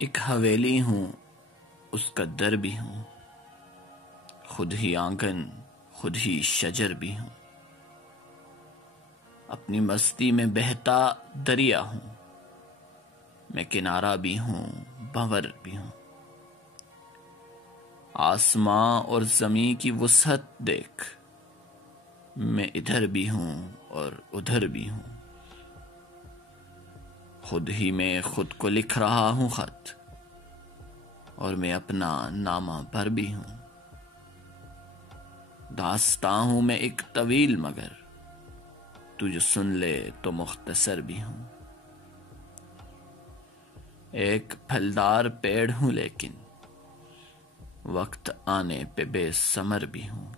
एक हवेली हूँ, उसका दर भी हूँ, खुद ही आंगन, खुद ही शजर भी हूँ। अपनी मस्ती में बहता दरिया हूँ, मैं किनारा भी हूँ, भंवर भी हूँ। आसमां और जमीन की वुसअत देख, मैं इधर भी हूँ और उधर भी हूँ। खुद ही मैं खुद को लिख रहा हूँ खत, और मैं अपना नामा पर भी हूँ। दास्तां हूँ मैं एक तवील, मगर तू जो सुन ले तो मुख्तसर भी हूँ। एक फलदार पेड़ हूँ, लेकिन वक्त आने पे बेसमर भी हूँ।